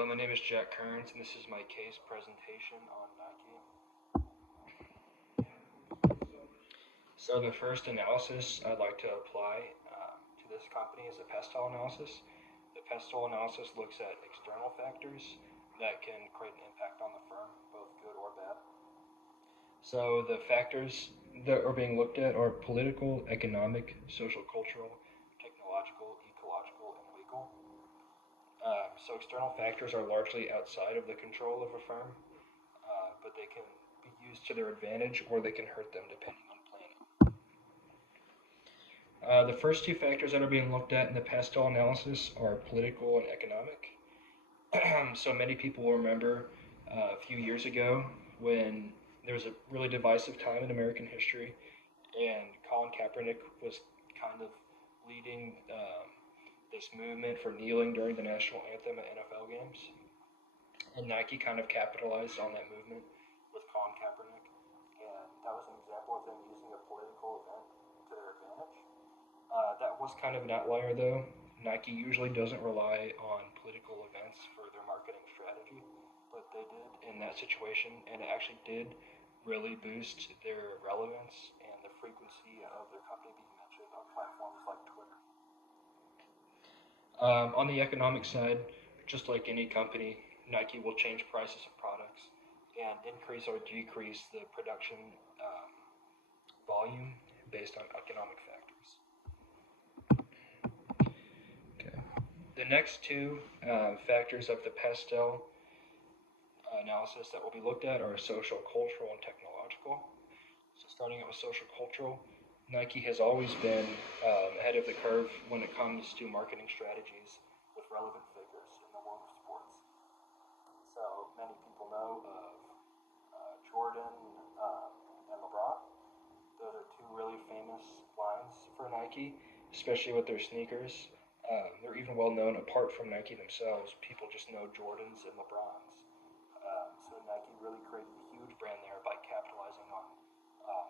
Hello, my name is Jack Kearns, and this is my case presentation on Nike. So the first analysis I'd like to apply to this company is a PESTEL analysis. The PESTEL analysis looks at external factors that can create an impact on the firm, both good or bad. So the factors that are being looked at are political, economic, social, cultural, technological, ecological, and legal. So external factors are largely outside of the control of a firm, but they can be used to their advantage or they can hurt them depending on planning. The first two factors that are being looked at in the PESTEL analysis are political and economic. So many people will remember a few years ago when there was a really divisive time in American history, and Colin Kaepernick was kind of leading this movement for kneeling during the national anthem at NFL games. And Nike kind of capitalized on that movement with Colin Kaepernick. And that was an example of them using a political event to their advantage. That was kind of an outlier, though. Nike usually doesn't rely on political events for their marketing strategy, but they did in that situation, and it actually did really boost their relevance and the frequency of their company being mentioned on platforms like Twitter. On the economic side, just like any company, Nike will change prices of products and increase or decrease the production volume based on economic factors. Okay. The next two factors of the PESTEL analysis that will be looked at are social, cultural, and technological. So starting out with social, cultural, Nike has always been ahead of the curve when it comes to marketing strategies with relevant figures in the world of sports. So many people know of Jordan and LeBron. Those are two really famous lines for Nike, especially with their sneakers. They're even well known apart from Nike themselves. People just know Jordans and LeBrons. So Nike really created a huge brand there by capitalizing on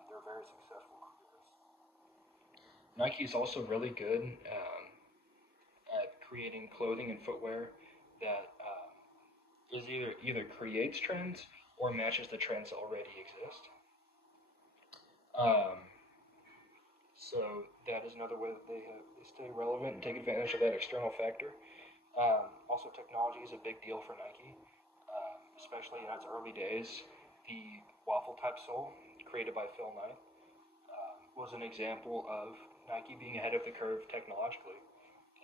their very successful careers. Nike is also really good at creating clothing and footwear that is either creates trends or matches the trends that already exist. Um, so that is another way that they stay relevant and take advantage of that external factor. Also, technology is a big deal for Nike, especially in its early days. The waffle type sole, created by Phil Knight, was an example of Nike being ahead of the curve technologically,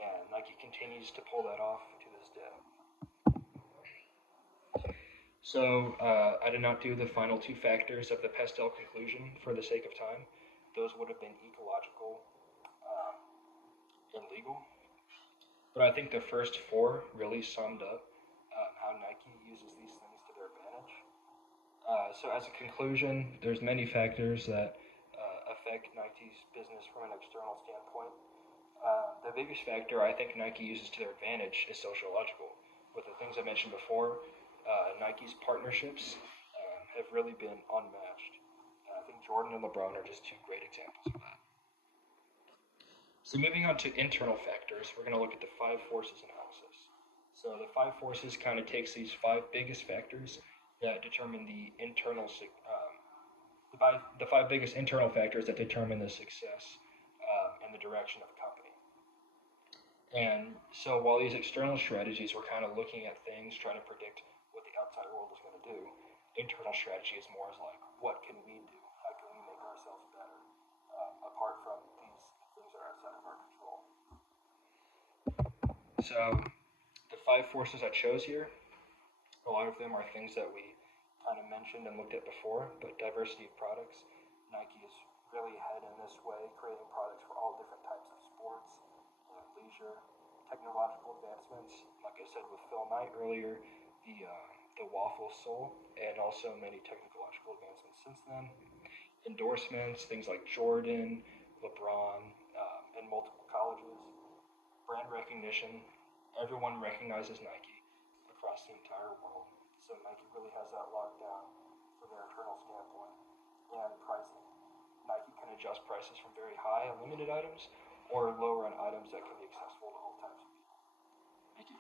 and Nike continues to pull that off to this day. So I did not do the final two factors of the PESTEL conclusion for the sake of time. Those would have been ecological and legal. But I think the first four really summed up how Nike uses these things to their advantage. So as a conclusion, there's many factors that affect Nike's business from an external standpoint. The biggest factor I think Nike uses to their advantage is sociological. With the things I mentioned before, Nike's partnerships have really been unmatched. I think Jordan and LeBron are just two great examples of that. So moving on to internal factors, we're going to look at the five forces analysis. So the five forces kind of takes these five biggest factors that determine the five biggest internal factors that determine the success and the direction of a company. And so while these external strategies were kind of looking at things, trying to predict what the outside world is going to do, internal strategy is more as like, what can we do? How can we make ourselves better apart from these things that are outside of our control? So the five forces I chose here, a lot of them are things that we kind of mentioned and looked at before, but diversity of products. Nike is really ahead in this way, creating products for all different types of sports and leisure. Technological advancements, like I said with Phil Knight earlier, the waffle sole, and also many technological advancements since then. Endorsements, things like Jordan, LeBron, and multiple colleges. Brand recognition, everyone recognizes Nike across the entire world. So Nike really has that locked down from their internal standpoint. And pricing. Nike can adjust prices from very high on limited items or lower on items that can be accessible to all types of people. Thank you.